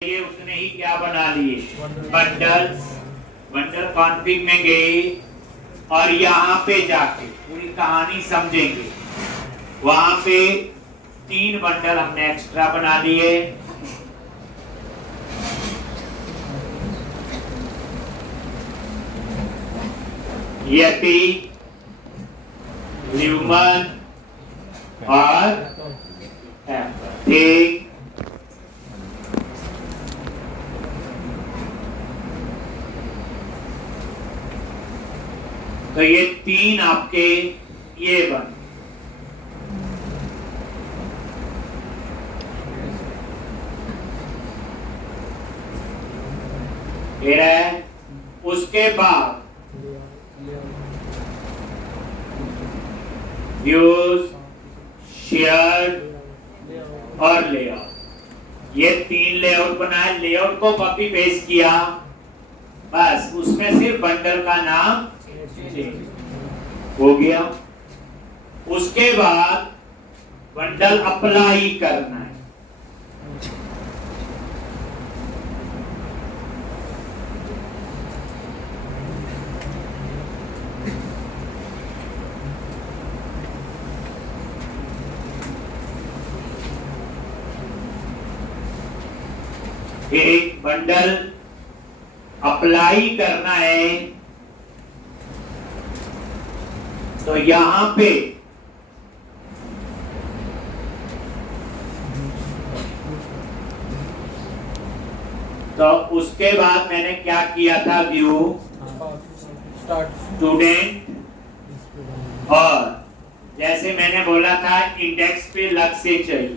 ये उसने ही क्या बना लिए बंडल्स। बंडल कॉन्फिग में गए और यहाँ पे जाके पूरी कहानी समझेंगे। वहां पे 3 बंडल हमने एक्स्ट्रा बना लिए। यति, ल्यूमन और ठीक। तो ये 3 आपके ये बन है। उसके बाद व्यूज, शेयर और लेआउट, ये 3 लेआउट बनाए। लेआउट को कॉपी पेस्ट किया, बस उसमें सिर्फ बंडल का नाम हो गया। उसके बाद बंडल अप्लाई करना है। एक बंडल अप्लाई करना है, तो यहां पे तो उसके बाद मैंने क्या किया था, व्यू स्टूडेंट, और जैसे मैंने बोला था इंडेक्स पे लग से चाहिए,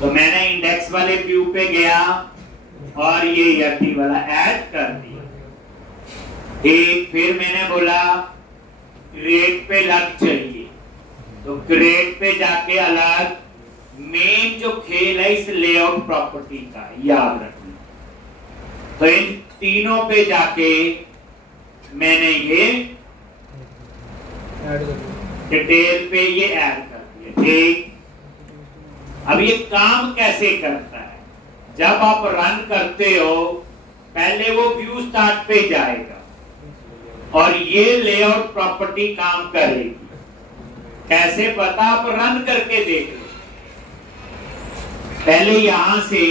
तो मैंने इंडेक्स वाले व्यू पे गया और ये यति वाला ऐड कर दिया। एक फिर मैंने बोला क्रिएट पे लग चाहिए, तो क्रिएट पे जाके अलग मेन जो खेल है इस लेआउट प्रॉपर्टी का याद रखना। तो इन तीनों पे जाके मैंने ये डिटेल पे ये ऐड कर दिया। ठीक, अब ये काम कैसे करता है? जब आप रन करते हो पहले वो व्यू स्टार्ट पे जाएगा और ये लेआउट प्रॉपर्टी काम करेगी। कैसे पता? आप रन करके देख लो। पहले यहां से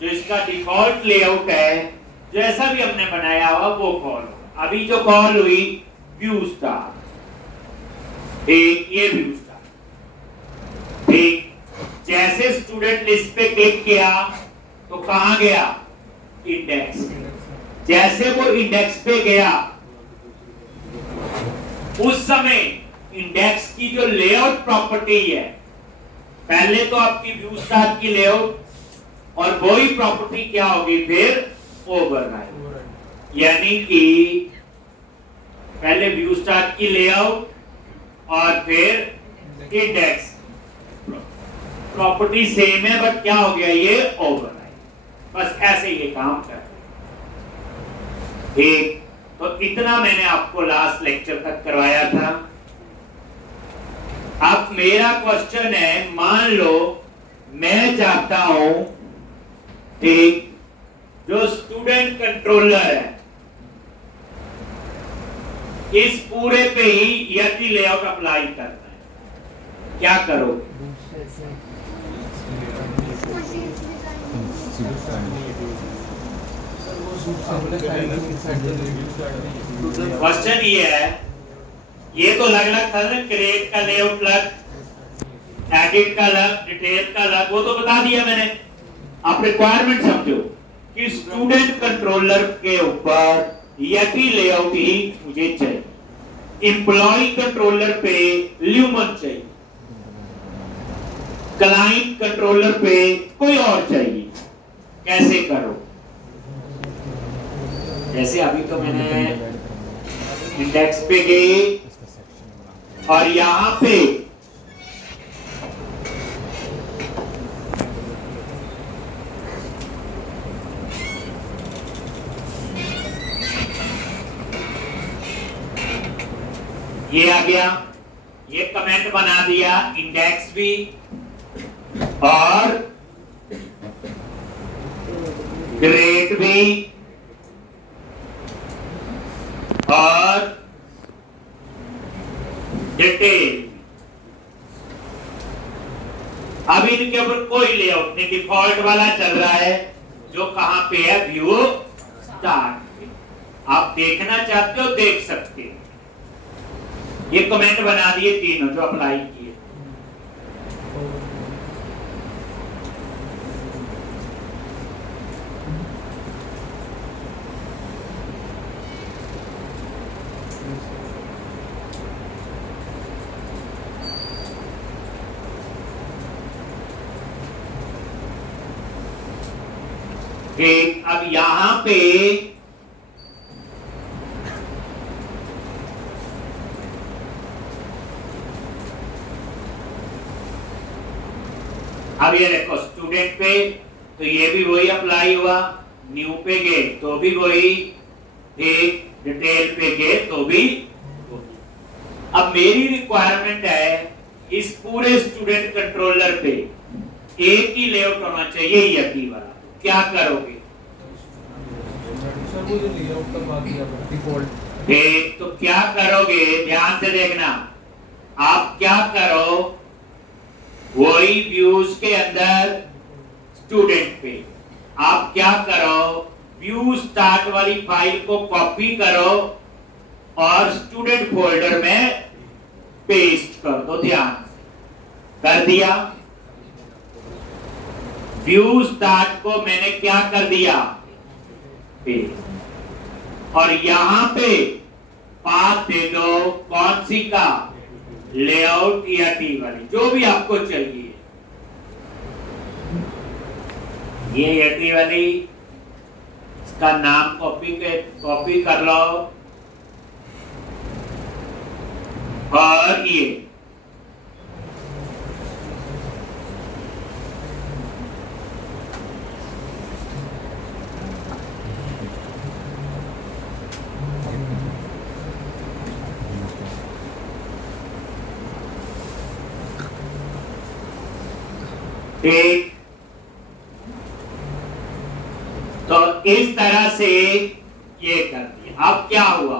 जो इसका डिफॉल्ट लेआउट है, जैसा भी हमने बनाया हुआ वो कॉल होगा। अभी जो कॉल हुई व्यू स्टार्ट, एक ये व्यू स्टार्ट। ठीक, जैसे स्टूडेंट लिस्ट पे क्लिक किया तो कहां गया? इंडेक्स। जैसे वो इंडेक्स पे गया उस समय इंडेक्स की जो लेआउट प्रॉपर्टी है, पहले तो आपकी व्यू स्टार्ट की लेआउट और वही प्रॉपर्टी क्या होगी फिर ओवरराइड। यानी कि पहले व्यू स्टार्ट की लेआउट और फिर इंडेक्स प्रॉपर्टी सेम है, बट क्या हो गया ये ओवरराइड। बस ऐसे ये काम कर। ठीक, तो इतना मैंने आपको लास्ट लेक्चर तक करवाया था। अब मेरा क्वेश्चन है, मान लो मैं चाहता हूं, ठीक, जो स्टूडेंट कंट्रोलर है इस पूरे पे ही यति लेआउट अप्लाई करना है, क्या करो? क्वेश्चन ये है, ये तो अलग अलग था ना, क्रिएट का लेआउट अलग, एडिट का अलग, डिटेल का अलग, वो तो बता दिया मैंने। आप रिक्वायरमेंट समझो कि स्टूडेंट कंट्रोलर के ऊपर यति लेआउट ही मुझे चाहिए, एम्प्लॉय कंट्रोलर पे ल्यूमन चाहिए, क्लाइंट कंट्रोलर पे कोई और चाहिए। कैसे करो? जैसे अभी तो मैंने इंडेक्स पे गए और यहां पे ये आ गया, ये कमेंट बना दिया, इंडेक्स भी और ग्रेड भी और डिटेल। अब इनके ऊपर कोई लेआउट नहीं, डिफॉल्ट वाला चल रहा है जो कहां पे है, व्यू स्टार्ट पे। आप देखना चाहते हो देख सकते हो। ये कमेंट बना दिए तीनों जो अप्लाई किए। ठीक, अब यहां पे अब ये देखो स्टूडेंट पे तो ये भी वही अप्लाई हुआ, न्यू पे गए तो भी वही, एक डिटेल पे गए तो भी वही। अब मेरी रिक्वायरमेंट है इस पूरे स्टूडेंट कंट्रोलर पे एक ही लेआउट होना चाहिए, यही वाला। क्या करोगे? ठीक, तो क्या करोगे ध्यान से देखना। आप क्या करो, वही व्यूज के अंदर स्टूडेंट पे आप क्या करो, व्यू स्टार्ट वाली फाइल को कॉपी करो और स्टूडेंट फोल्डर में पेस्ट कर दो। ध्यान से कर दिया। व्यू स्टार्ट को मैंने क्या कर दिया, पेस्ट। और यहां पे पाथ दे दो कौन सी का, लेआउट या टी वाली, जो भी आपको चाहिए। ये यटी वाली, इसका नाम कॉपी कर लो। और ये ठीक, तो इस तरह से ये कर दिया। अब क्या हुआ,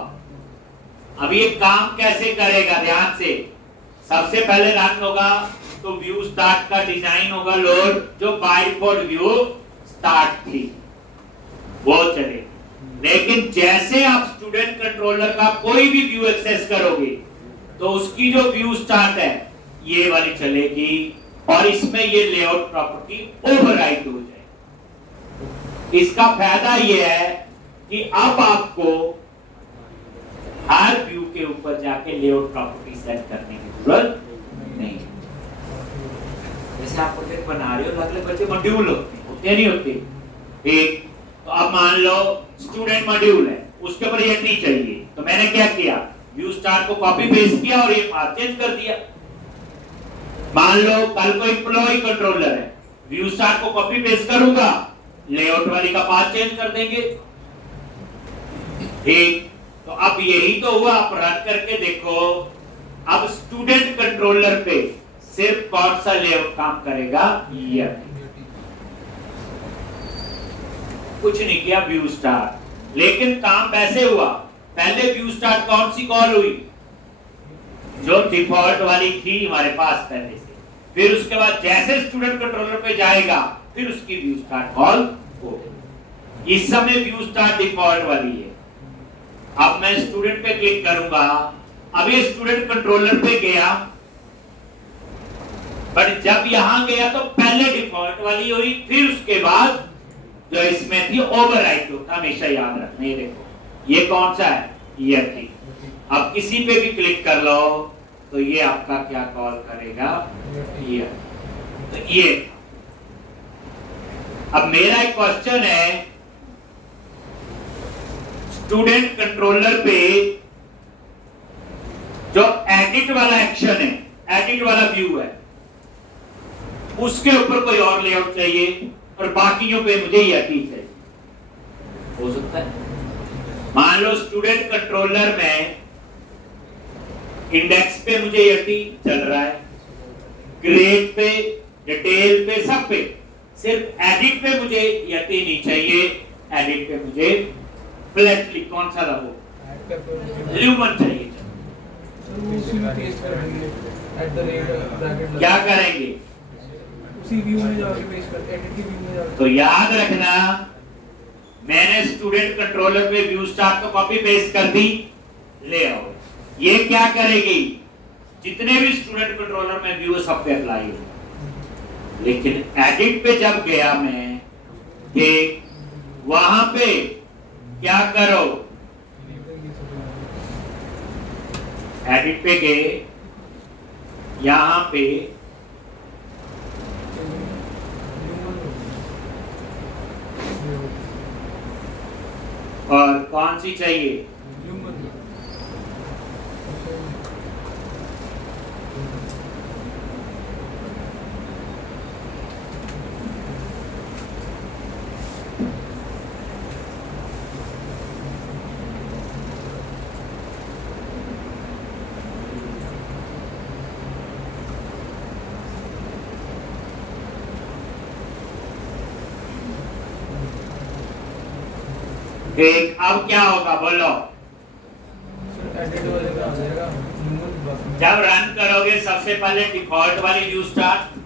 अब ये काम कैसे करेगा, ध्यान से। सबसे पहले रन होगा तो व्यू स्टार्ट का डिजाइन होगा लोड, जो बाय डिफॉल्ट व्यू स्टार्ट थी वो चले। लेकिन जैसे आप स्टूडेंट कंट्रोलर का कोई भी व्यू एक्सेस करोगे तो उसकी जो व्यू स्टार्ट है ये वाली चलेगी और इसमें ये लेआउट प्रॉपर्टी ओवरराइट हो जाए। इसका फायदा ये है कि अब आपको हर व्यू के ऊपर जाके लेआउट प्रॉपर्टी सेट करने की जरूरत नहीं। जैसे आप प्रोजेक्ट बना रहे हो, अलग-अलग बच्चे मॉड्यूल होते नहीं होते। एक तो अब मान लो स्टूडेंट मॉड्यूल है, उसके ऊपर ये टी चाहिए, तो मैंने क्या किया, व्यू स्टार को कॉपी पेस्ट किया और ये पाथ चेंज कर दिया। मान लो कल को एम्प्लॉय कंट्रोलर है, व्यू स्टार को कॉपी पेस्ट करूंगा, लेआउट वाली का पाथ चेंज कर देंगे। ठीक, तो अब यही तो हुआ। आप रन करके देखो, अब स्टूडेंट कंट्रोलर पे सिर्फ कौन सा लेआउट काम करेगा, ये कुछ नहीं किया व्यू स्टार, लेकिन काम वैसे हुआ। पहले व्यू स्टार कौन सी कॉल हुई, जो डिफॉल्ट वाली थी हमारे पास पहले से। फिर उसके बाद जैसे स्टूडेंट कंट्रोलर पे जाएगा फिर उसकी व्यू स्टार्ट कॉल होगी। इस समय व्यू स्टार्ट डिफॉल्ट वाली है। अब मैं स्टूडेंट पे क्लिक करूंगा, अब ये स्टूडेंट कंट्रोलर पे गया, बट जब यहां गया तो पहले डिफॉल्ट वाली हुई, फिर उसके बाद जो इसमें थी ओवरराइट होता। हमेशा याद रखना। ये देखो ये कौन सा है, ये थी। अब किसी पे भी क्लिक कर लो तो ये आपका क्या कॉल करेगा, ये। तो ये अब मेरा एक क्वेश्चन है, स्टूडेंट कंट्रोलर पे जो एडिट वाला एक्शन है, एडिट वाला व्यू है, उसके ऊपर कोई और लेआउट चाहिए और बाकियों पे मुझे ये चाहिए। हो सकता है मान लो स्टूडेंट कंट्रोलर में इंडेक्स पे मुझे यटी चल रहा है, ग्रेड पे, डिटेल पे, सब पे सिर्फ एडिट पे मुझे यकीन नहीं चाहिए, एडिट पे मुझे फ्लैटली कौन सा रहो ल्यूमन चाहिए। क्या करेंगे? उसी व्यू में जाके पेस्ट कर, एडिट के व्यू में जाके। तो याद रखना, मैंने स्टूडेंट कंट्रोलर पे व्यू स्टार्ट तो कॉपी पेस्ट कर दी, ले आओ। ये क्या करेगी? जितने भी स्टूडेंट कंट्रोलर में व्यू सब पे अप्लाई हो। लेकिन एडिट पे जब गया मैं, देख वहां पे क्या करो, एडिट पे गए, यहां पे और कौन सी चाहिए? एक अब क्या होगा बोलो? जब रन करोगे सबसे पहले डिफॉल्ट वाली व्यू स्टार्ट,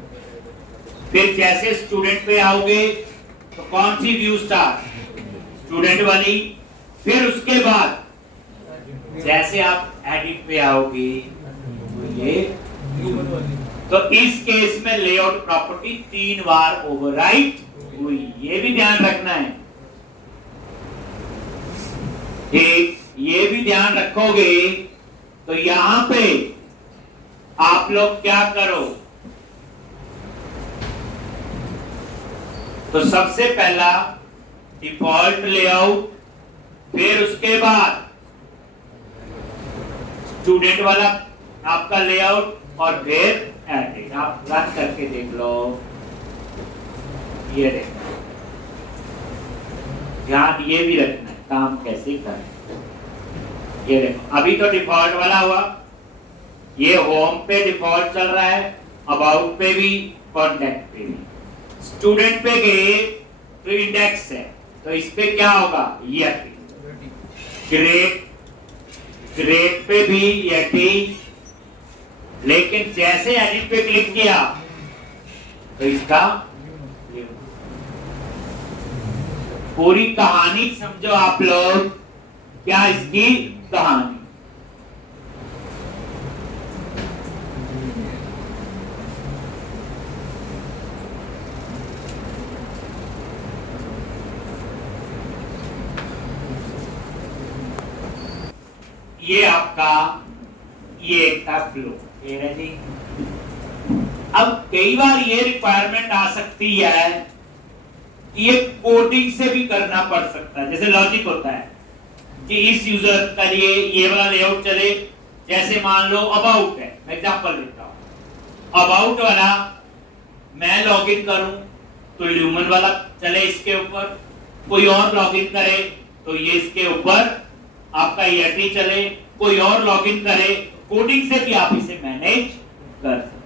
फिर जैसे स्टूडेंट पे आओगे तो कौन सी व्यू स्टार्ट? स्टूडेंट वाली। फिर उसके बाद जैसे आप एडिट पे आओगे तो ये, तो इस केस में लेआउट प्रॉपर्टी 3 बार ओवरराइट हुई, ये भी ध्यान रखना है। एक ये भी ध्यान रखोगे तो यहां पे आप लोग क्या करो, तो सबसे पहला डिफॉल्ट लेआउट, फिर उसके बाद स्टूडेंट वाला आपका लेआउट, और फिर एडिट। आप रन करके देख लो, ये देखो, ध्यान ये भी रखना है काम कैसे करें। ये देखो अभी तो डिफॉल्ट वाला हुआ, ये होम पे डिफॉल्ट चल रहा है, अबाउट पे भी, कॉन्टैक्ट पे भी। स्टूडेंट पे गए तो इंडेक्स है, तो इस पे क्या होगा? यटी। ग्रेड पे भी यटी। लेकिन जैसे एडिट पे क्लिक किया तो इसका पूरी कहानी समझो आप लोग, क्या इसकी कहानी। ये आपका ये एक था फ्लो, ये है जी। अब कई बार ये रिक्वायरमेंट आ सकती है, ये कोडिंग से भी करना पड़ सकता है। जैसे लॉजिक होता है कि इस यूजर का लिए ये वाला लेआउट चले, जैसे मान लो अबाउट है, मैं एग्जांपल देता हूं। अबाउट वाला मैं लॉगिन करूं तो ल्यूमन वाला चले इसके ऊपर, कोई और लॉगिन करे तो ये इसके ऊपर आपका यटी चले, कोई और लॉगिन करे, कोडिंग से भी आप इसे मैनेज कर सकते।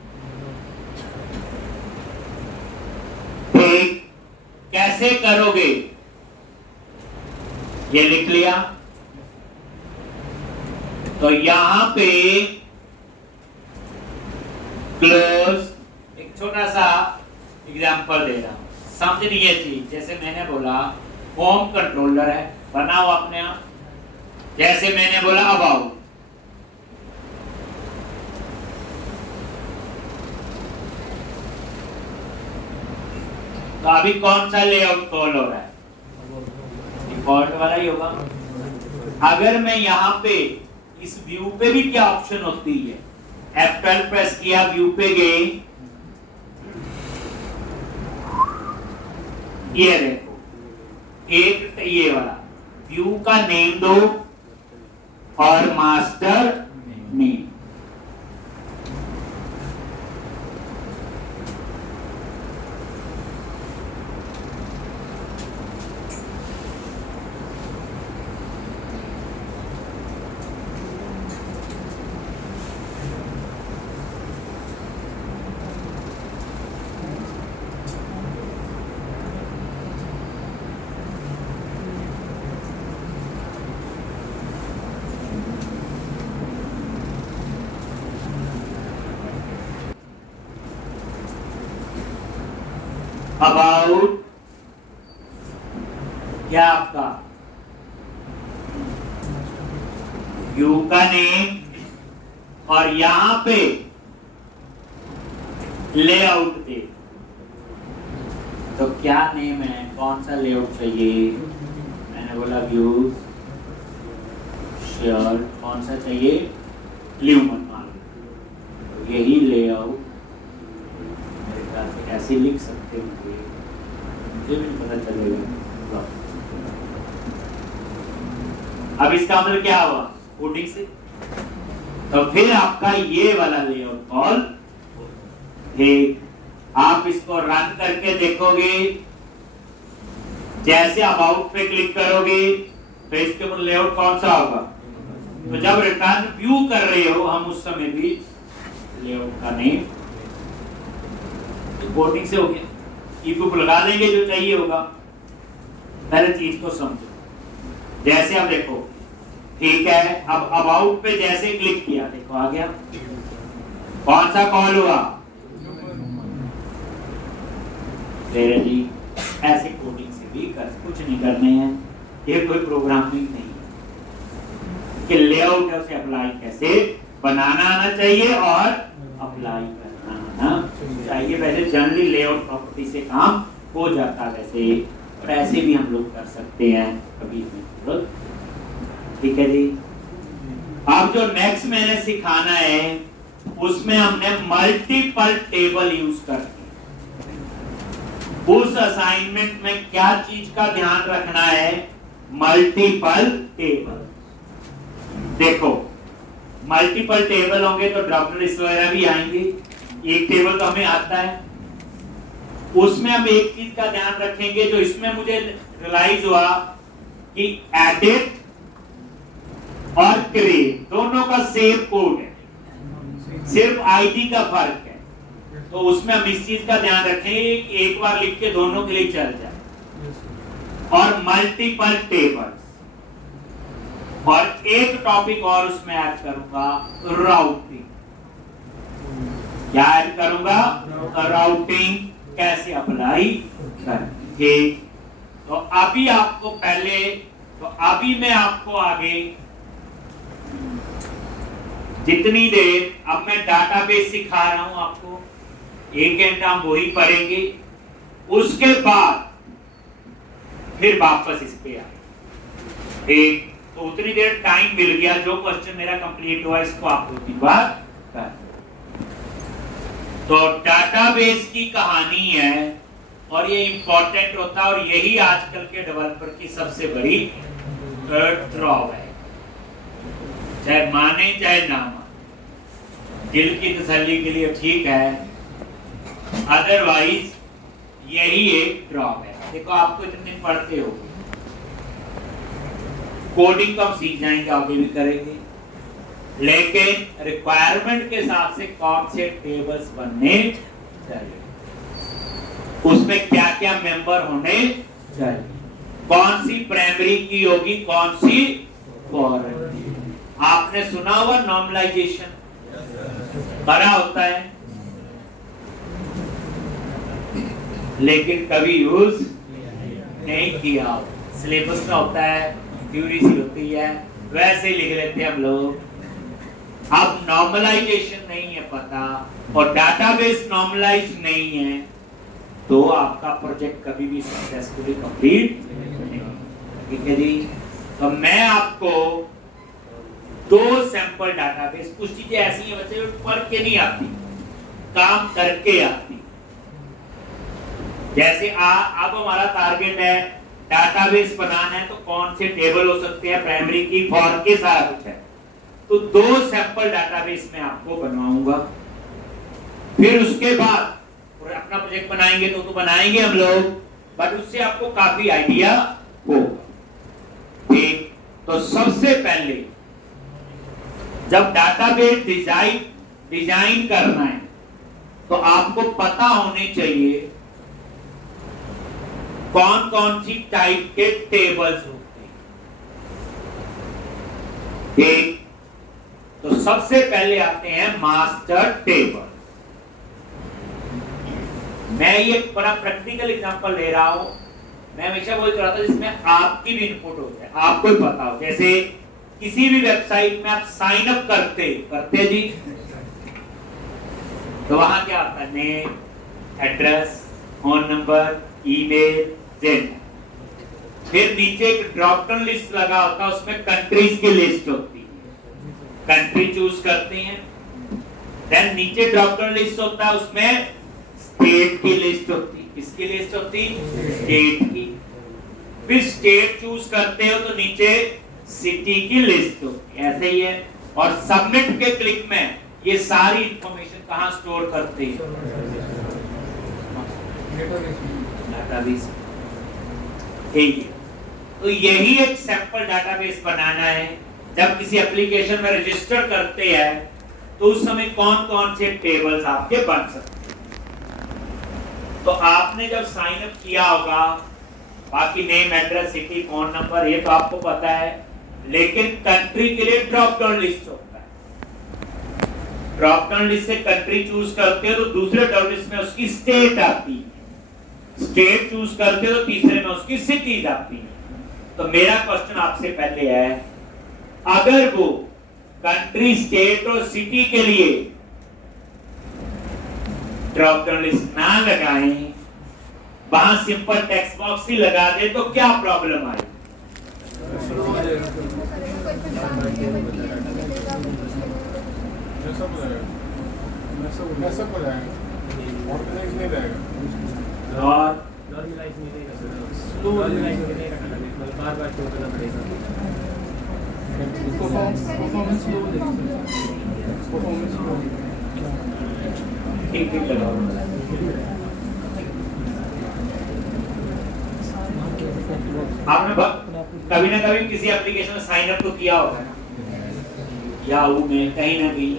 कैसे करोगे? ये लिख लिया, तो यहां पे क्लोज, एक छोटा सा एग्जांपल दे रहा हूं, समझनी ये चीज। जैसे मैंने बोला होम कंट्रोलर है, बनाओ अपने आप। जैसे मैंने बोला अबाउट, तो अभी कौन सा लेआउट कॉल हो रहा है? डिफॉल्ट वाला ही होगा। अगर मैं यहाँ पे इस व्यू पे भी क्या ऑप्शन होती है, F12 प्रेस किया, व्यू पे गए, ये देखो, एक ये वाला व्यू का नेम दो और मास्टर नेम। अबाउट क्या आपका व्यू का नेम, और यहां पे लेआउट दे। तो क्या नेम है, कौन सा लेआउट चाहिए? मैंने बोला व्यूज शेयर, कौन सा चाहिए? ल्यूमन मान लो, यही लेआउट मेरे ख्याल से ऐसे लिख सकते होंगे, मुझे भी पता चलेगा। अब इसका मतलब क्या हुआ कोडिंग से? तो फिर आपका ये वाला लेआउट कॉल है। आप इसको रन करके देखोगे, जैसे अबाउट पे क्लिक करोगे तो इसके ऊपर लेआउट कौन सा होगा? तो जब रिटर्न व्यू कर रहे हो हम उस समय भी लेआउट का नेम कोडिंग से हो गया, इफ लगा देंगे जो चाहिए होगा। पहले चीज को समझो, जैसे अब देखो ठीक है, अब अबाउट पे जैसे क्लिक किया देखो आ गया, कौन सा कॉल हुआ? जी ऐसे कोडिंग से भी कर, कुछ नहीं करने हैं, ये कोई प्रोग्रामिंग नहीं है कि लेआउट है उसे अप्लाई कैसे बनाना आना चाहिए और अप्लाई करना आना चाहिए। वैसे जनरली लेआउट प्रॉपर्टी से काम हो जाता है वैसे, और ऐसे भी हम लोग कर सकते हैं कभी भी। ठीक है जी। अब जो नेक्स्ट मैंने सिखाना है उसमें हमने मल्टीपल टेबल यूज करनी। उस असाइनमेंट में क्या चीज का ध्यान रखना है? Multiple table. देखो मल्टीपल टेबल होंगे तो ड्रॉप लिस्ट वगैरह भी आएंगे। एक टेबल तो हमें आता है, उसमें हम एक चीज का ध्यान रखेंगे जो इसमें मुझे रियलाइज हुआ कि एडिट और क्रिएट दोनों का सेम कोड है, सिर्फ आईडी का फर्क है। तो उसमें हम इस चीज का ध्यान रखेंगे कि एक बार लिख के दोनों के लिए चल जाए। और मल्टीपल टेबल्स, और एक टॉपिक और उसमें ऐड करूंगा, राउटिंग। क्या ऐड करूंगा? राउटिंग कैसे अप्लाई करेंगे। तो अभी आपको पहले, तो अभी मैं आपको आगे जितनी देर, अब मैं डाटाबेस सिखा रहा हूं आपको, 1 घंटा हम वही पढ़ेंगे, उसके बाद फिर वापस इस पे आए। एक तो उतनी देर टाइम मिल गया, जो क्वेश्चन मेरा कंप्लीट हुआ इसको आप 2-3 बार कर। तो डाटाबेस की कहानी है और ये इंपॉर्टेंट होता है, और यही आजकल के डेवलपर की सबसे बड़ी ड्रॉबैक है, चाहे माने चाहे ना माने। दिल की तसल्ली के लिए ठीक है, अदरवाइज यही एक ड्रॉप है। देखो आपको इतने दिन पढ़ते हो, कोडिंग तो हम सीख जाएंगे, आगे भी करेंगे, लेकिन रिक्वायरमेंट के हिसाब से कौन से टेबल्स बनने चाहिए, उसमें क्या क्या मेंबर होने चाहिए, कौन सी प्राइमरी की होगी, कौन सी फॉरेन। आपने सुना हुआ नॉर्मलाइजेशन बड़ा होता है लेकिन कभी यूज नहीं किया। सिलेबस में होता है, थ्योरी सी होती है, वैसे ही लिख लेते हैं हम लोग। अब नॉर्मलाइजेशन नहीं है पता और डाटाबेस नॉर्मलाइज नहीं है, तो आपका प्रोजेक्ट कभी भी सक्सेसफुली कंप्लीट नहीं होगा। ठीक है जी। तो मैं आपको 2 सैंपल डाटाबेस, कुछ चीजें ऐसी हैं बच्चे जो पढ़ के नहीं आती, काम करके आती। जैसे अब हमारा टारगेट है डाटाबेस बनाना है, तो कौन से टेबल हो सकते हैं, प्राइमरी की, फॉरेन के, सारा कुछ है। तो 2 सैंपल डाटाबेस मैं आपको बनवाऊंगा, फिर उसके बाद अपना प्रोजेक्ट बनाएंगे तो बनाएंगे हम लोग, बट उससे आपको काफी आइडिया होगा। ठीक, तो सबसे पहले जब डाटाबेस डिजाइन करना है तो आपको पता होने चाहिए कौन कौन सी टाइप के टेबल्स होते हैं। ठीक, तो सबसे पहले आते हैं मास्टर टेबल। मैं ये बड़ा प्रैक्टिकल एग्जांपल ले रहा हूँ। मैं हमेशा वही कर रहा था जिसमें आपकी भी इनपुट हो जाए, आपको ही पता हो। जैसे किसी भी वेबसाइट में आप साइन अप करते जी, तो वहां क्या आता है? Name, address, phone number, email, gender. फिर नीचे एक ड्रॉप डाउन लिस्ट लगा होता है, उसमें कंट्रीज की लिस्ट होती है, कंट्री चूज करते हैं। देन नीचे ड्रॉप डाउन लिस्ट होता है, उसमें स्टेट की लिस्ट होती है। किसकी लिस्ट होती है? स्टेट की। फिर स्टेट चूज करते हो तो नीचे सिटी की लिस्ट होती है। ऐसे ही है। और सबमिट के क्लिक में ये सारी इंफॉर्मेशन कहां स्टोर करते हैं? डेटाबेस। तो यही एक सैंपल डेटाबेस बनाना है। जब किसी एप्लीकेशन में रजिस्टर करते हैं तो उस समय कौन कौन से टेबल्स आपके बन सकते हैं। तो आपने जब साइन अप किया होगा, बाकी name, address, city, phone number ये तो आपको पता है, लेकिन कंट्री के लिए ड्रॉप डाउन लिस्ट होता है। ड्रॉप डाउन लिस्ट से कंट्री चूज करते हो तो दूसरे डाउन लिस्ट में उसकी स्टेट आती है। स्टेट चूज करते हो तो तीसरे में उसकी सिटीज आती है। तो मेरा क्वेश्चन आपसे पहले है, अगर वो कंट्री, स्टेट और सिटी के लिए ड्रॉप डाउन लिस्ट ना लगाएं, वहां सिंपल टेक्स्ट बॉक्स ही लगा दे, तो क्या प्रॉब्लम आए? और ठीक लगाओ। आपने कभी ना कभी किसी एप्लीकेशन में साइन अप तो किया होगा ना, याहू में कहीं ना कहीं।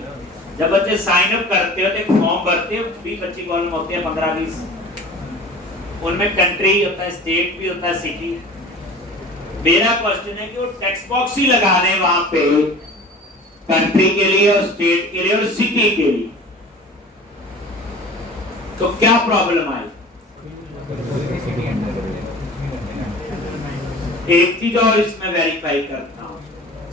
जब बच्चे साइन अप करते हो तो एक फॉर्म भरते हो, 20-25 कॉलम होते हैं, 15-20। उनमें कंट्री होता है, स्टेट भी होता है, सिटी। मेरा क्वेश्चन है कि वो टेक्स्ट बॉक्स ही लगा दें वहां पे, कंट्री के लिए और स्टेट के लिए और सिटी के लिए, तो क्या प्रॉब्लम आई? एक चीज और इसमें वेरीफाई करता हूं,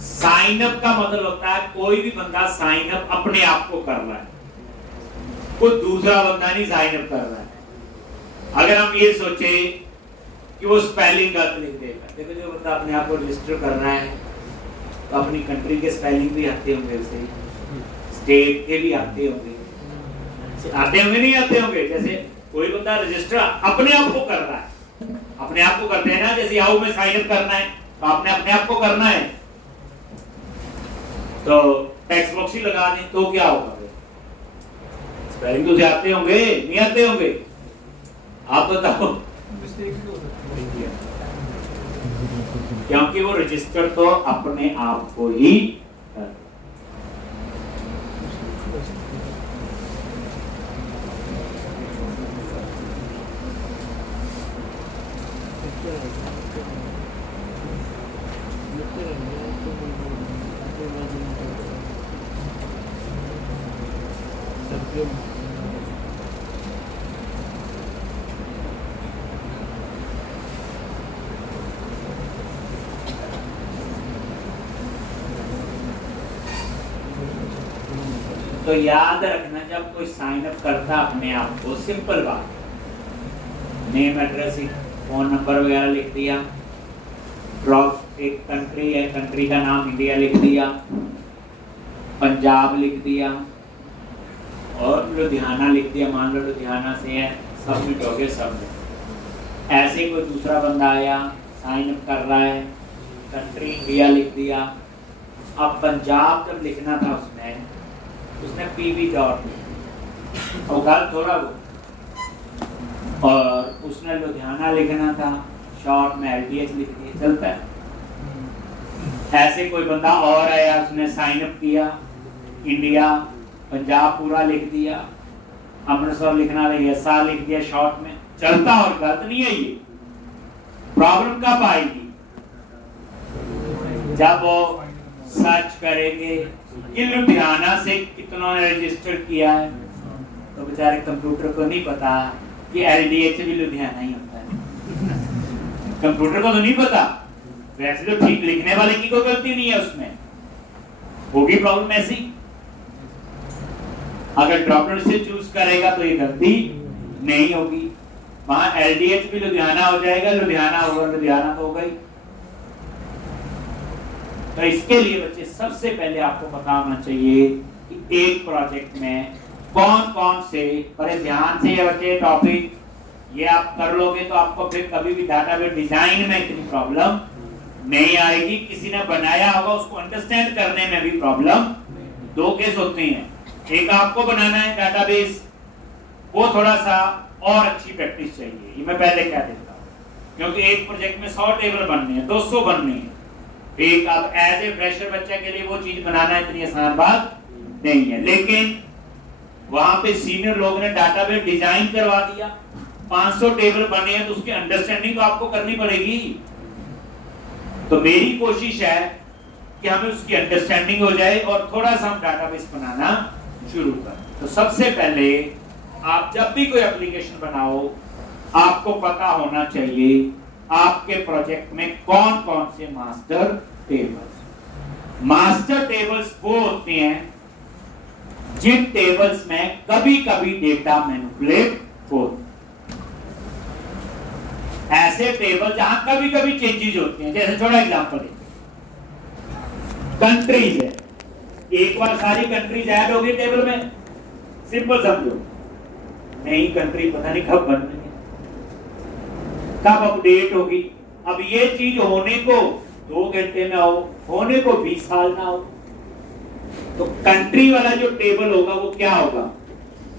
साइन अप का मतलब होता है कोई भी बंदा साइन अप अपने आप को कर रहा है, कोई दूसरा बंदा नहीं साइन अप कर रहा है। अगर हम ये सोचे कि वो स्पेलिंग गलत लिख देगा, देखो जो बंदा अपने आप को रजिस्टर कर रहा है तो अपनी कंट्री के स्पेलिंग भी आते होंगे, उसे स्टेट के भी आते होंगे, नहीं आते होंगे। जैसे कोई बंदा रजिस्टर अपने आप को कर रहा है, अपने आप को करते हैं ना, जैसे याहू में साइन अप करना है तो आपने अपने आप को करना है, तो टेक्स्ट बॉक्स ही लगा दें तो क्या होगा? स्पेलिंग तो आते होंगे, नहीं आते होंगे? आप बताओ। क्योंकि वो रजिस्टर तो अपने आप को ही कर। तो याद रखना, जब कोई साइन अप करता अपने आप को, सिंपल बात, नेम, एड्रेस, फोन नंबर वगैरह लिख दिया, ड्रॉप एक कंट्री है, कंट्री का नाम इंडिया लिख दिया, पंजाब लिख दिया और लुधियाना लिख दिया, मान लो लुधियाना से है, सबमिट हो गया, सबमिट। ऐसे कोई दूसरा बंदा आया, साइन अप कर रहा है, कंट्री इंडिया लिख दिया। अब पंजाब जब लिखना था उसने पीवी डॉट और गलत थोड़ा वो, और उसने लुधियाना लिखना था, शॉर्ट में LTH लिख दिया, चलता है। ऐसे कोई बंदा और आया, उसने साइन अप किया, इंडिया, पंजाब पूरा लिख दिया, अमृतसर लिखना है, SR लिख दिया शॉर्ट में, चलता और गलत नहीं है। ये प्रॉब्लम कब आएगी? जब वो सर्च करेंगे कि लुधियाना से कितनों ने रजिस्टर किया है, तो बेचारे कंप्यूटर को नहीं पता कि LDH भी लुधियाना ही होता है। कंप्यूटर को तो नहीं पता, वैसे तो ठीक लिखने वाले की कोई गलती नहीं है, उसमें होगी प्रॉब्लम ऐसी। अगर ड्रॉपलेट से चूज करेगा तो ये गलती नहीं होगी। वहां LDH भी लुधियाना हो जाएगा, लुधियाना होगा, लुधियाना तो होगा ही। तो इसके लिए बच्चे सबसे पहले आपको पता होना चाहिए कि एक प्रोजेक्ट में कौन कौन से, बड़े ध्यान से ये बच्चे टॉपिक ये आप कर लोगे तो आपको फिर कभी भी डाटाबेस डिजाइन में इतनी प्रॉब्लम नहीं आएगी। किसी ने बनाया होगा उसको अंडरस्टैंड करने में भी प्रॉब्लम। दो केस होते हैं, एक आपको बनाना है डाटाबेस, वो थोड़ा सा और अच्छी प्रैक्टिस चाहिए, ये मैं पहले कह देता हूँ, क्योंकि एक प्रोजेक्ट में 100 टेबल बनने हैं, 200 बनने हैं। एक अब एज ए फ्रेशर बच्चा के लिए वो चीज बनाना इतनी आसान बात नहीं है, लेकिन वहां पे सीनियर लोग ने डाटाबेस डिजाइन करवा दिया, 500 टेबल बने हैं, तो उसकी अंडरस्टैंडिंग तो आपको करनी पड़ेगी। तो मेरी कोशिश है कि हमें उसकी अंडरस्टैंडिंग हो जाए और थोड़ा सा हम डाटाबेस बनाना शुरू करें। तो सबसे पहले आप जब भी कोई एप्लीकेशन बनाओ, आपको पता होना चाहिए आपके प्रोजेक्ट में कौन कौन से मास्टर टेबल्स। मास्टर टेबल्स वो होते हैं जिन टेबल्स में कभी कभी डेटा मैनिपुलेट हो, ऐसे टेबल जहां कभी कभी चेंजेस होते हैं। जैसे थोड़ा एग्जांपल लेते हैं, कंट्रीज है, एक बार सारी कंट्रीज ऐड होगी टेबल में, सिंपल समझो, नई कंट्री पता नहीं कब बन रही है, कब अपडेट होगी। अब ये चीज होने को 2 घंटे में हो, होने को 20 साल ना हो, तो कंट्री वाला जो टेबल होगा वो क्या होगा?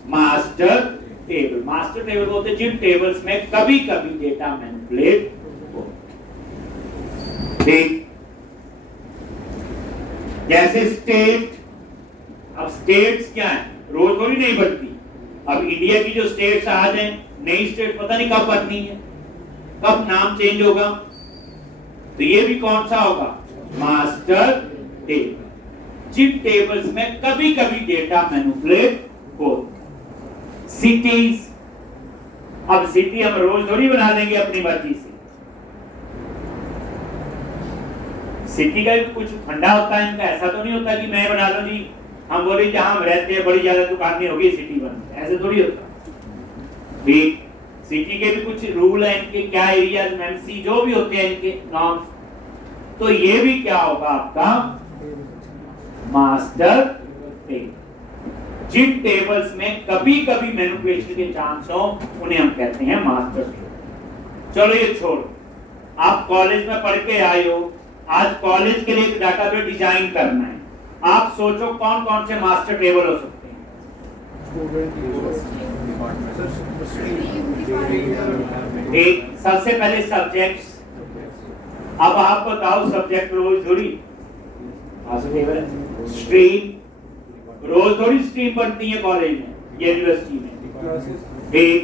Master table. मास्टर टेबल होते हैं जिन टेबल्स में कभी कभी डेटा मैनिपुलेट हो। ठीक, जैसे स्टेट। अब स्टेट्स क्या है, रोज थोड़ी नहीं बनती। अब इंडिया की जो स्टेट्स आज हैं, नई स्टेट पता नहीं कब बननी है, कब नाम चेंज होगा, तो ये भी कौन सा होगा? मास्टर टेबल, जिन टेबल्स में कभी कभी डेटा मैनिपुलेट हो। सिटीज, अब सिटी हम रोज थोड़ी बना देंगे अपनी मर्जी से, सिटी का भी कुछ फंडा होता है इनका, ऐसा तो नहीं होता कि मैं बना लो जी, हम बोले जहां हम रहते हैं बड़ी ज्यादा दुकानें होगी सिटी बन, ऐसे थोड़ी होता। ठीक, सिटी के भी कुछ रूल है इनके, क्या एरियाज में एमसी जो भी होते हैं इनके नॉर्म्स, तो ये भी क्या होगा आपका? Master table. जिन टेबल्स में कभी कभी मैनिपुलेशन के चांस हो उन्हें हम कहते हैं मास्टर टेबल। चलो ये छोड़ो, आप कॉलेज में पढ़ के आए हो, आज कॉलेज के लिए एक डाटाबेस डिजाइन करना है, आप सोचो कौन कौन से मास्टर टेबल हो सकते हैं? एक, सबसे पहले सब्जेक्ट्स। अब आप बताओ सब्जेक्ट रोज थोड़ी मास्टर टेबल है। स्ट्रीम, रोज थोड़ी स्ट्रीम बनती है कॉलेज में, यूनिवर्सिटी में। एक,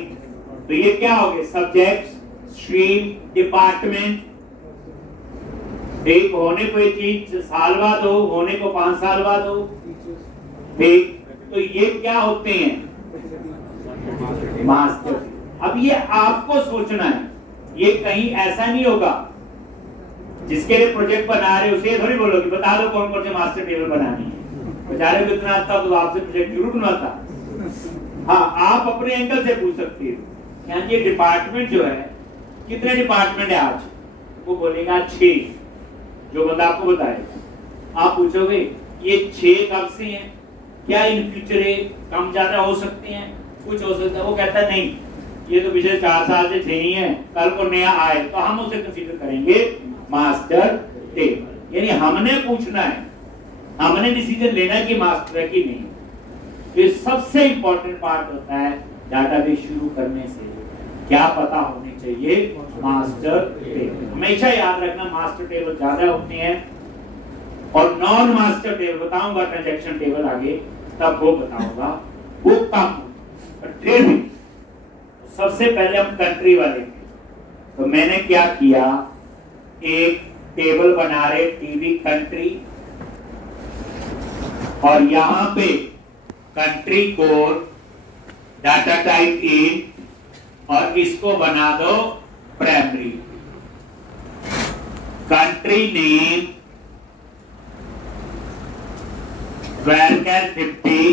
तो ये क्या हो गए? Subjects, stream, department. एक, होने को एक चीज साल बाद हो, होने को 5 साल बाद हो। एक, तो ये क्या होते हैं? मास्टर। अब ये आपको सोचना है, ये कहीं ऐसा नहीं होगा जिसके लिए प्रोजेक्ट बना रहे हो उसे थोड़ी बोलोगे बता दो कौन कौन से मास्टर टेबल बनानी है, बेचारे को इतना आता तो आपसे प्रोजेक्ट जरूर बनवाता। हाँ, आप अपने एंगल से पूछ सकते हो, यहाँ ये डिपार्टमेंट जो है, कितने डिपार्टमेंट है आज? वो बोलेगा 6, जो बंदा आपको बताएगा। आप पूछोगे ये 6 कब से हैं, क्या इन फ्यूचर कम ज्यादा हो सकते हैं, कुछ हो सकता है? वो कहता है नहीं, ये तो पिछले 4 साल से 6 ही है, कल को नया आए तो हम उसे कंसीडर करेंगे मास्टर टेबल। यानी हमने पूछना है, हमने डिसीजन लेना है कि मास्टर है कि नहीं। ये सबसे इंपॉर्टेंट पार्ट होता है डाटाबेस शुरू करने से, क्या पता होनी चाहिए? Master table. हमेशा याद रखना मास्टर टेबल ज्यादा होते हैं और नॉन मास्टर टेबल बताऊंगा, ट्रांजैक्शन टेबल आगे तब वो बताऊंगा, वो कम। ट्रेडिंग सबसे पहले हम कंट्री वाले थे, तो मैंने क्या किया, एक टेबल बना रहे टीवी कंट्री, और यहां पे country code, data type in, और इसको बना दो प्राइमरी। कंट्री नेम varchar 50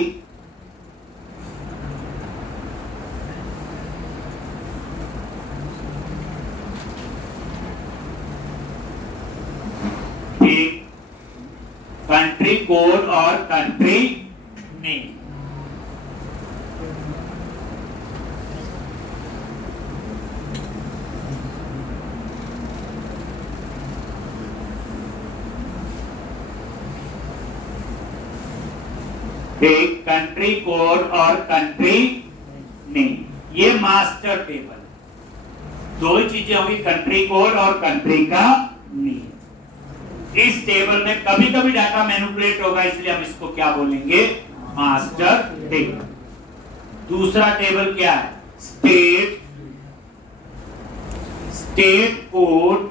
ठीक, कंट्री कोड और कंट्री नेम। ठीक, कंट्री कोड और कंट्री नेम, ये मास्टर टेबल है। दो ही चीजें होगी, कंट्री कोड और कंट्री का नेम। इस टेबल में कभी कभी डाटा मैनिपुलेट होगा, इसलिए हम इसको क्या बोलेंगे, मास्टर टेबल। दूसरा टेबल क्या है, state, state code,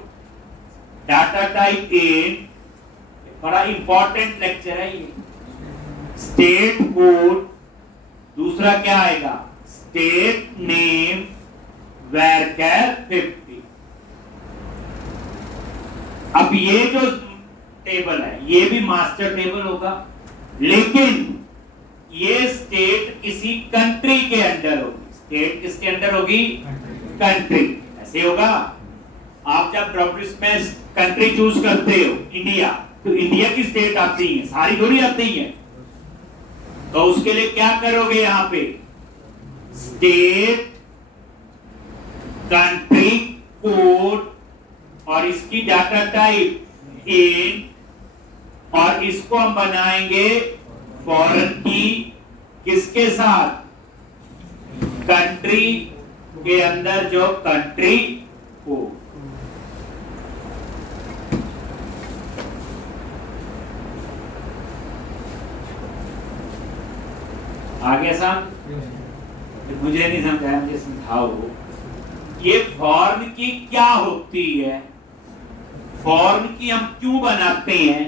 data type in, बड़ा इंपॉर्टेंट लेक्चर है ये। स्टेट कोड, दूसरा क्या आएगा, स्टेट नेम varchar 50। अब ये जो टेबल है ये भी मास्टर टेबल होगा, लेकिन ये स्टेट किसी कंट्री के अंडर होगी। स्टेट किसके अंडर होगी, कंट्री। ऐसे होगा, आप जब ड्रॉपलिस्ट में कंट्री चूज करते हो इंडिया, तो इंडिया की स्टेट आती है, सारी थोड़ी आती है। तो उसके लिए क्या करोगे, यहां पे स्टेट, कंट्री कोड और इसकी डाटा टाइप इन, और इसको हम बनाएंगे फॉरेन की, किसके साथ, कंट्री के अंदर जो कंट्री कोड। आगे समझ, मुझे नहीं समझाया, मुझे समझाओ ये फॉर्म की क्या होती है, फॉर्म की हम क्यों बनाते हैं।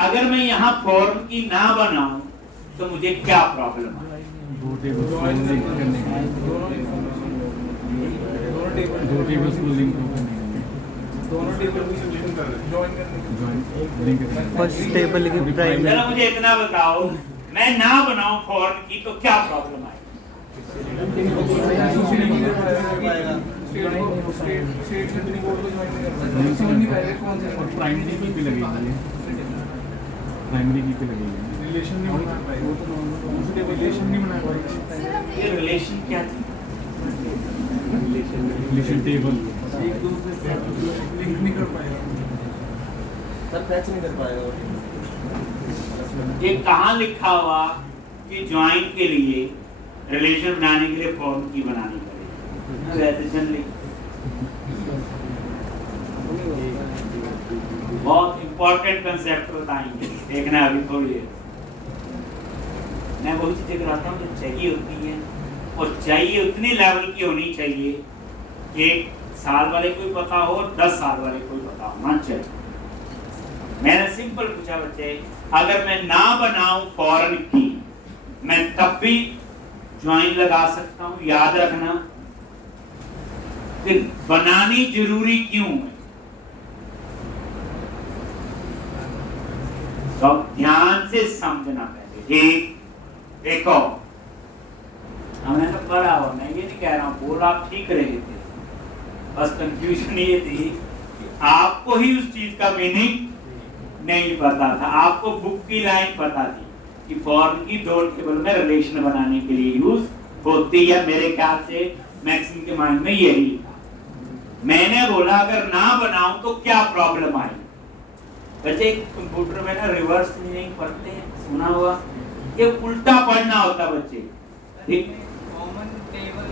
अगर मैं यहाँ फॉर्म की ना बनाऊं तो मुझे क्या प्रॉब्लम है, दो टेबल्स को लिंक करने दोनों टेबल को जॉइन करने फर्स्ट टेबल की प्राइमरी। चलो मुझे इतना बताओ, मैं ना बनाऊं फॉर्म की तो क्या प्रॉब्लम आएगी। प्राइमरी की भी लगेगी, प्राइमरी की भी लगेगी, रिलेशन नहीं बना पाएगा, वो तो नॉर्मल रिलेशन नहीं बना पाएगा। ये रिलेशन क्या थी, रिलेशन टेबल एक दूसरे से लिंक नहीं कर पाएगा, सर मैच नहीं कर पाएगा। ये कहाँ लिखा हुआ कि ज्वाइन के लिए, रिलेशन बनाने के लिए फॉर्म की बनानी पड़ेगी, वैसे जनरली बहुत इंपॉर्टेंट कंसेप्ट बताएंगे, देखना अभी थोड़ी देर। मैं वही चीजें कराता हूँ जो चाहिए होती है, और चाहिए उतनी लेवल की होनी चाहिए कि 1 साल वाले को पता हो और 10 साल वाले को पता होना चाहिए। मैंने सिंपल पूछा बच्चे, अगर मैं ना बनाऊं फॉरेन की, मैं तब भी ज्वाइन लगा सकता हूं, याद रखना। फिर बनानी जरूरी क्यों है, तो ध्यान से समझना पहले। ठीक, देखो हमने तो पढ़ा हो, मैं ये नहीं कह रहा हूं, बोल आप ठीक रहे थे, बस कंफ्यूजन ये थी कि आपको ही उस चीज का मीनिंग नहीं पता था। आपको बुक की लाइन पता थी कि फॉर्म की 2 टेबल में रिलेशन बनाने के लिए यूज होती है, मेरे ख्याल से मैक्सिमम के माइंड में यही था। मैंने बोला अगर ना बनाऊं तो क्या प्रॉब्लम आई। बच्चे कंप्यूटर में ना रिवर्स इंजीनियरिंग पढ़ते हैं, सुना हुआ, ये उल्टा पढ़ना होता बच्चे। ठीक, कॉमन टेबल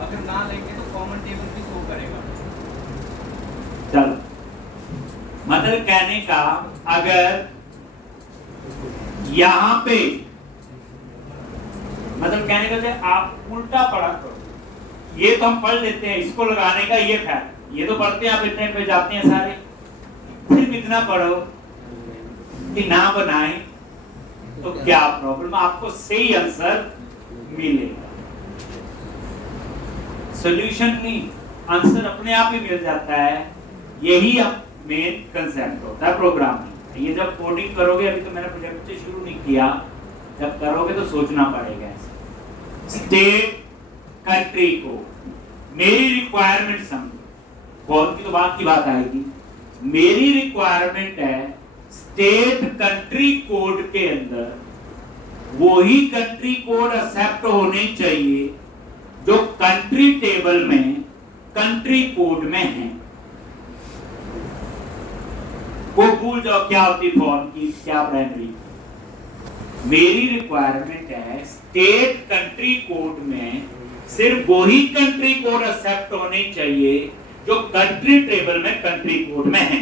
अगर ना लेंगे तो कॉमन टेबल भी शो करेगा। चलो, मतलब कहने का, अगर यहां पे, मतलब कहने का आप उल्टा पढ़ा करो, ये तो हम पढ़ लेते हैं, इसको लगाने का ये फायदा, ये तो पढ़ते हैं, आप इतने पे जाते हैं सारे, सिर्फ इतना पढ़ो कि ना बनाए तो क्या प्रॉब्लम, आपको सही आंसर मिलेगा। सॉल्यूशन नहीं, आंसर अपने आप ही मिल जाता है। यही मेन कंसेप्ट होता है प्रोग्रामिंग। ये जब कोडिंग करोगे, अभी तो मैंने प्रोजेक्ट से शुरू नहीं किया, जब करोगे तो सोचना पड़ेगा। स्टेट कंट्री को मेरी रिक्वायरमेंट समझो, कौन की तो बात की बात आएगी। मेरी रिक्वायरमेंट है स्टेट कंट्री कोड के अंदर वही कंट्री कोड एक्सेप्ट होने चाहिए जो कंट्री टेबल में कंट्री कोड में है। वो भूल जाओ क्या होती फॉर्म की, क्या प्राइमरी। मेरी रिक्वायरमेंट है स्टेट कंट्री कोड में सिर्फ वही कंट्री कोड एक्सेप्ट होने चाहिए जो कंट्री टेबल में कंट्री कोड में है।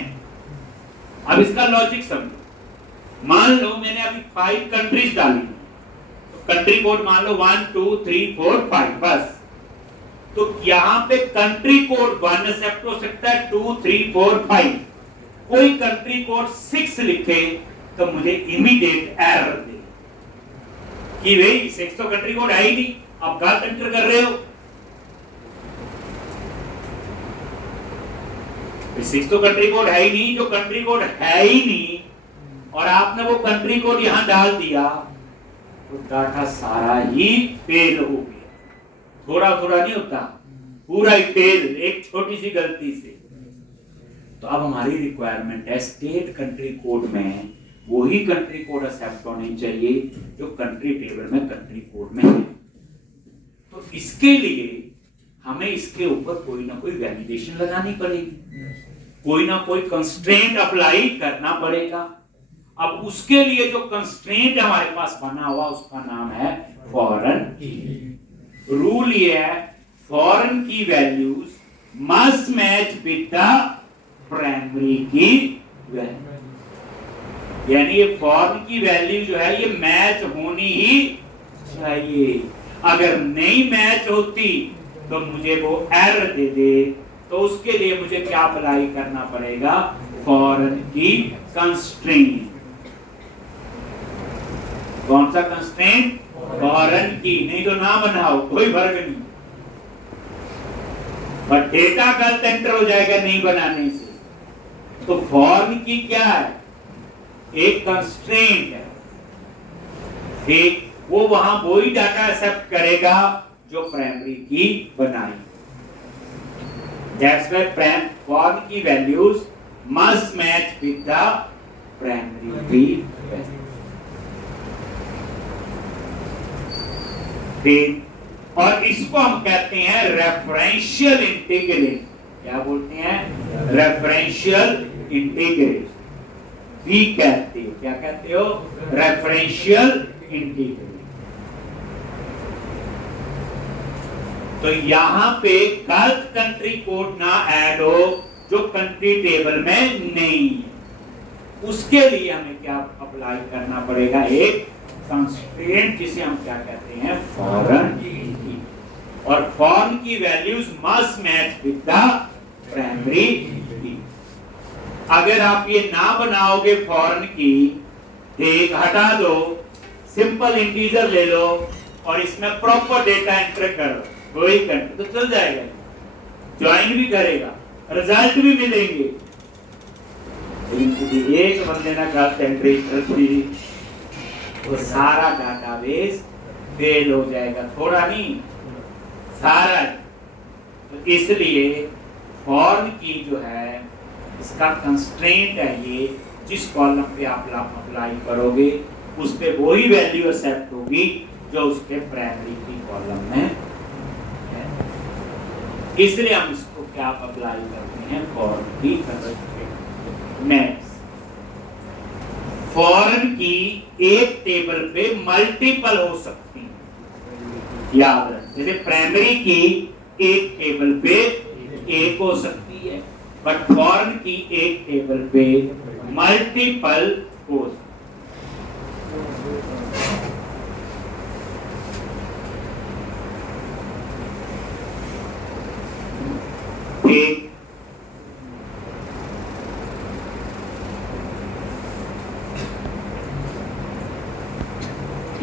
अब इसका लॉजिक समझो। मान लो मैंने अभी 5 कंट्रीज डाली, तो कंट्री कोड मान लो 1 2 3 4 5 बस। तो यहां पे कंट्री कोड 1 एक्सेप्ट हो सकता है, 2 3 4 5। कोई कंट्री कोड 6 लिखे तो मुझे इमीडिएट एरर दे कि भाई 6 तो कंट्री कोड है ही नहीं, आप गलत एंटर कर रहे हो। 6 तो कंट्री कोड है ही नहीं, जो कंट्री कोड है ही नहीं और आपने वो कंट्री कोड यहां डाल दिया तो डाटा सारा ही फेल हो गया। थोड़ा थोड़ा नहीं होता, पूरा ही फेल एक छोटी सी गलती से। तो अब हमारी रिक्वायरमेंट है स्टेट कंट्री कोड में वही कंट्री कोड एक्सेप्ट होने चाहिए जो कंट्री टेबल में कंट्री कोड में है। तो इसके लिए हमें इसके ऊपर कोई ना कोई वैलिडेशन लगानी पड़ेगी, कोई ना कोई कंस्ट्रेंट अप्लाई करना पड़ेगा। अब उसके लिए जो कंस्ट्रेंट हमारे पास बना हुआ उसका नाम है फॉरेन की। रूल ये है फॉरेन की values must match with the primary की वैल्यू। यानी ये फॉरेन की वैल्यू जो है ये मैच होनी ही चाहिए। अगर नहीं मैच होती तो मुझे वो एरर दे दे, तो उसके लिए मुझे क्या अप्लाई करना पड़ेगा, फॉरेन की कंस्ट्रेंट। कौन सा कंस्ट्रेंट, फॉरेन की। नहीं तो ना बनाओ, कोई फर्क नहीं, पर डेटा गलत एंटर हो जाएगा नहीं बनाने से। तो फॉरेन की क्या है, एक कंस्ट्रेंट है, एक वो वहां वही डाटा एक्सेप्ट करेगा जो प्राइमरी की बनाई। That's why फॉरेन की values must match with the primary की वैल्यू। और इसको हम कहते हैं रेफरेंशियल इंटीग्रेशन। क्या बोलते हैं, रेफरेंशियल इंटीग्रेशन भी कहते हो। क्या कहते हो, रेफरेंशियल इंटीग्रेशन। तो यहां पे गलत कंट्री कोड ना ऐड हो जो कंट्री टेबल में नहीं है, उसके लिए हमें क्या अप्लाई करना पड़ेगा, एक कंस्ट्रेंट जिसे हम क्या कहते हैं, फॉरेन की। और फॉरेन की values must match with the primary की। अगर आप ये ना बनाओगे फॉरेन की, एक हटा दो, सिंपल इंटीजर ले लो और इसमें प्रॉपर डेटा एंटर करो, वही करते तो चल जाएगा, ज्वाइन भी करेगा, रिजल्ट भी मिलेंगे। लेकिन एक बंदे ने गलत एंट्री कर दी तो सारा डाटाबेस फेल हो जाएगा, थोड़ा नहीं सारा। तो इसलिए फॉरेन की जो है इसका कंस्ट्रेंट है, ये जिस कॉलम पे आप अप्लाई करोगे उस पे वही वैल्यू एक्सेप्ट होगी जो उसके प्राइमरी की कॉलम में है। इसलिए हम इसको क्या अप्लाई करते हैं, फॉरेन की कंस्ट्रेंट। नेक्स्ट, फॉरेन की एक टेबल पे मल्टीपल हो सकती है, याद रखें। जैसे प्राइमरी की एक टेबल पे एक हो सकती है, बट फॉरेन की एक टेबल पे मल्टीपल हो सकती है।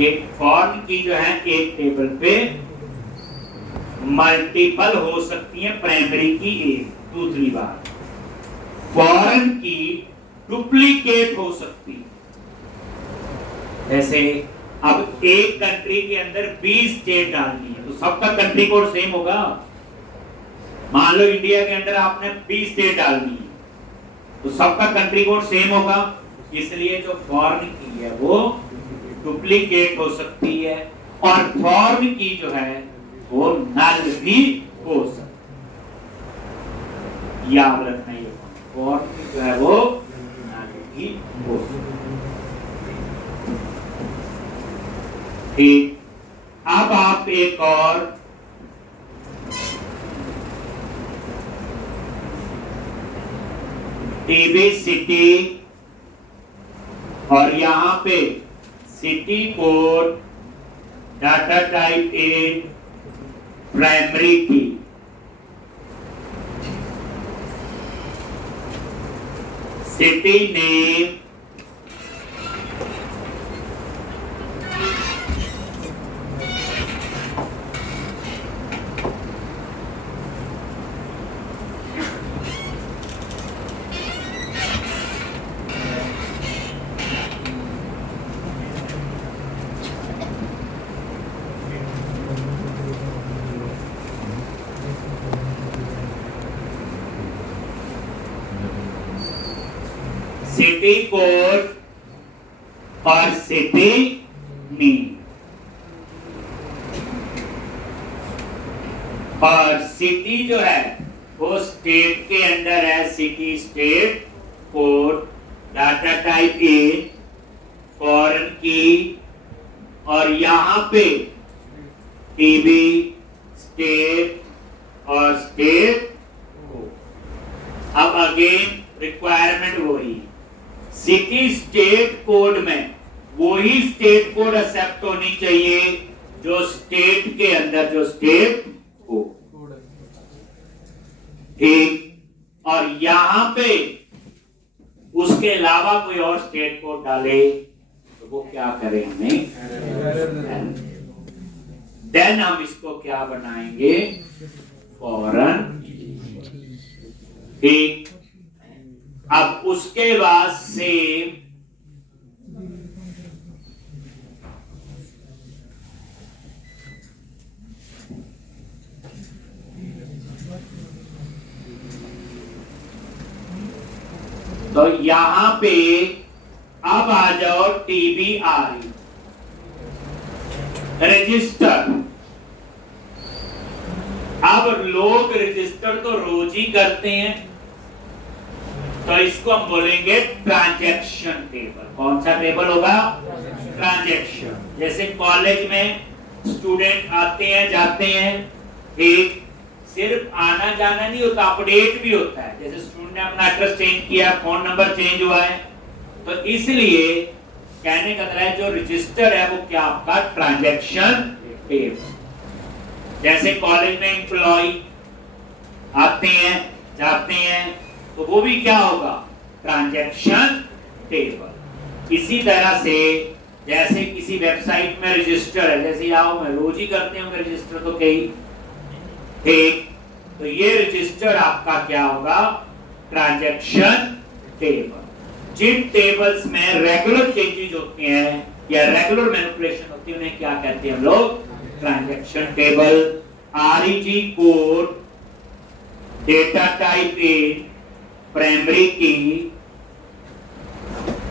एक फॉरेन की जो है एक टेबल पे मल्टीपल हो सकती है प्राइमरी की एक। दूसरी बात, फॉरेन की डुप्लीकेट हो सकती है। जैसे अब एक कंट्री के अंदर 20 स्टेट डालनी है तो सबका कंट्री कोड सेम होगा। मान लो इंडिया के अंदर आपने 20 स्टेट डालनी है तो सबका कंट्री कोड सेम होगा। इसलिए जो फॉरेन की है वो डुप्लीकेट हो सकती है और फॉरेन की जो है वो नल भी हो सकती है। याद रखना ये फॉरेन की जो है वो नल भी हो सकती है। ठीक, अब आप एक और टीबी सिटी और यहां पे city code data type A primary की सिटी नेम सिटी कोड और सिटी नेम और सिटी जो है वो स्टेट के अंदर है। City state code data type a foreign की और यहां पे टीबी स्टेट और स्टेट कोड। अब अगेन रिक्वायरमेंट वही, सिटी स्टेट कोड में वही स्टेट कोड एक्सेप्ट होनी चाहिए जो स्टेट के अंदर जो स्टेट हो। ठीक, और यहां पे उसके अलावा कोई और स्टेट कोड डाले तो वो क्या करें हमें, देन हम इसको क्या बनाएंगे, फॉरेन। ठीक, अब उसके बाद सेम तो यहां पे अब आ जाओ TBRE रजिस्टर। अब लोग रजिस्टर तो रोज ही करते हैं तो इसको हम बोलेंगे ट्रांजैक्शन टेबल। कौन सा टेबल होगा, ट्रांजैक्शन। जैसे कॉलेज में स्टूडेंट आते हैं जाते हैं, एक सिर्फ आना जाना नहीं होता, अपडेट भी होता है। जैसे स्टूडेंट ने अपना एड्रेस चेंज किया, फोन नंबर चेंज हुआ है, तो इसलिए कहने का मतलब है जो रजिस्टर है वो क्या आपका ट्रांजैक्शन टेबल। जैसे कॉलेज में एम्प्लॉय आते हैं जाते हैं तो वो भी क्या होगा, ट्रांजैक्शन टेबल। इसी तरह से जैसे किसी वेबसाइट में रजिस्टर है, जैसे आओ मैं रोज ही करते होंगे रजिस्टर तो कई, ठीक, तो ये रजिस्टर आपका क्या होगा, ट्रांजैक्शन टेबल। जिन टेबल्स में रेगुलर चेंजेस होते हैं या रेगुलर मैनिपुलेशन होती है उन्हें क्या कहते हैं हम लोग, transaction table. REG code data type A primary की,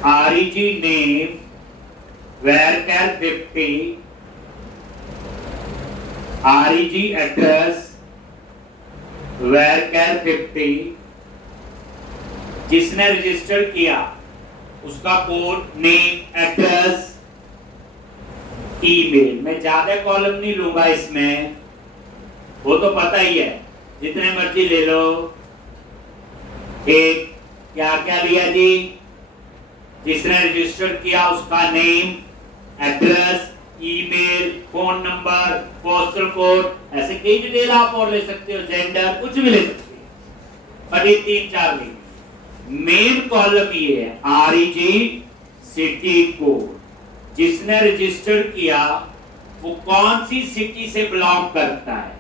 REG name varchar 50, REG address varchar 50। जिसने रजिस्टर किया उसका कोड, नेम, एड्रेस, ईमेल। मैं ज्यादा कॉलम नहीं लूंगा इसमें, वो तो पता ही है, जितने मर्जी ले लो। एक क्या क्या लिया जी, जिसने रजिस्टर किया उसका name, address, email, phone number, postal code, ऐसे कई डिटेल आप और ले सकते हो, जेंडर, कुछ भी ले सकते हो, पर ये 3-4 लिख। मेन कॉलम ये है REG सिटी कोड, जिसने रजिस्टर किया वो कौन सी सिटी से बिलोंग करता है,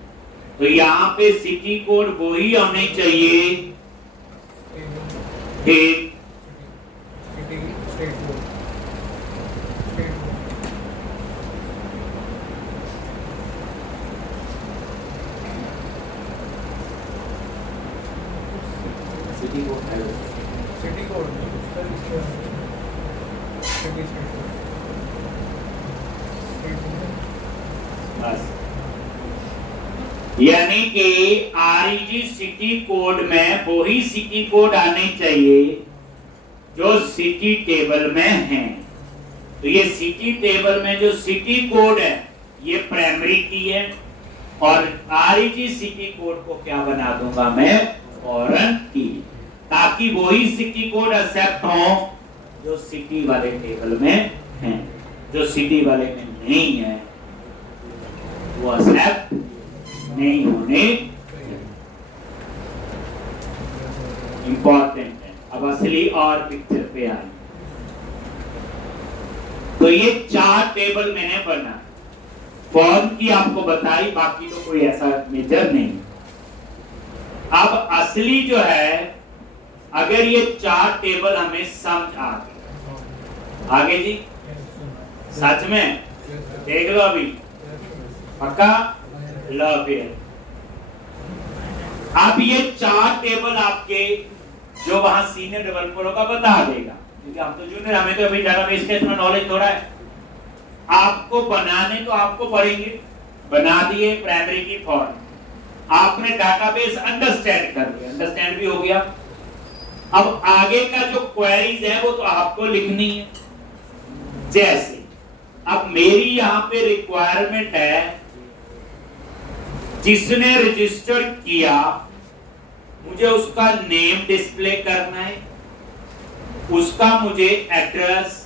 तो यहाँ पे सिटी कोड वही होने चाहिए, ठीक। सिटी कोड है सिटी कोड सिटी बस, यानी कि आरईजी सिटी कोड में वही सिटी कोड आने चाहिए जो सिटी टेबल में है। तो ये सिटी टेबल में जो सिटी कोड है ये प्राइमरी की है, और आरईजी सिटी कोड को क्या बना दूंगा मैं, फॉरेन की, ताकि वही सिटी कोड एक्सेप्ट हो जो सिटी वाले टेबल में है। जो सिटी वाले में नहीं है वो एक्सेप्ट नहीं होने। इंपॉर्टेंट है। अब असली और पिक्चर पे आए। तो ये 4 टेबल मैंने बना, फॉर्म की आपको बताई, बाकी तो कोई ऐसा मेजर नहीं। अब असली जो है, अगर ये 4 टेबल हमें समझ आ गए, आगे जी सच में देख लो, अभी पक्का लो फिर। अब ये 4 टेबल आपके जो वहां सीनियर डेवलपरों का बता देगा, क्योंकि हम तो जूनियर, हमें तो अभी डेटाबेस के इसमें नॉलेज थोड़ा है। आपको बनाने तो आपको पड़ेंगे, बना दिए प्राइमरी की फॉर्म, आपने डेटाबेस अंडरस्टैंड कर लिया, अंडरस्टैंड भी हो गया। अब आगे का जो क्वेरीज है वो तो आपको लिखनी है। जैसे अब मेरी यहाँ पे रिक्वायरमेंट है, जिसने रजिस्टर किया मुझे उसका नेम डिस्प्ले करना है, उसका मुझे एड्रेस,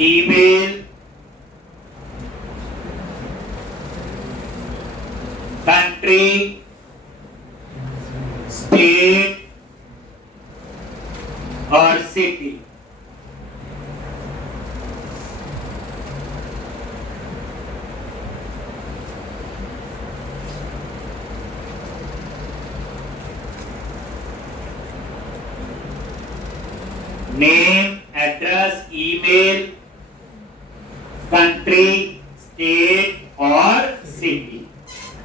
ईमेल, कंट्री, स्टेट और city. Name, address, email, country, state और सिटी।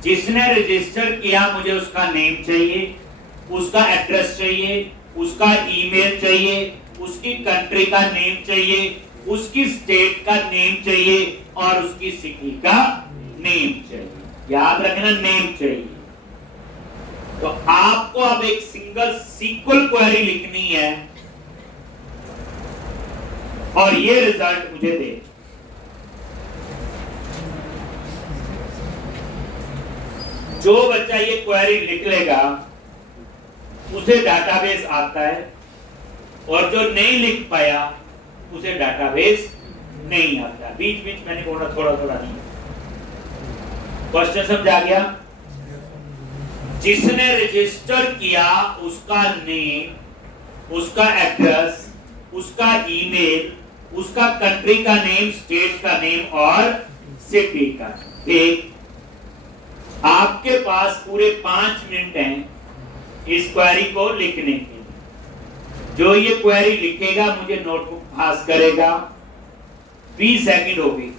जिसने रजिस्टर किया मुझे उसका नेम चाहिए, उसका एड्रेस चाहिए, उसका ईमेल चाहिए, उसकी कंट्री का नेम चाहिए, उसकी स्टेट का नेम चाहिए और उसकी सिटी का नेम चाहिए। याद रखना, नेम चाहिए। तो आपको अब एक सिंगल सीक्वल क्वेरी लिखनी है और ये रिजल्ट मुझे दे। जो बच्चा ये क्वेरी लिख लेगा उसे डाटाबेस आता है, और जो नहीं लिख पाया उसे डाटाबेस नहीं आता। बीच बीच मैंने बोला थोड़ा थोड़ा नहीं। क्वेश्चन समझ आ गया? जिसने रजिस्टर किया उसका नेम, उसका एड्रेस, उसका ईमेल, उसका कंट्री का नेम, स्टेट का नेम और सिटी का। ठीक, आपके पास पूरे 5 मिनट हैं इस क्वेरी को लिखने के लिए। जो ये क्वेरी लिखेगा मुझे नोटबुक पास करेगा, 20 सेकंड होगी।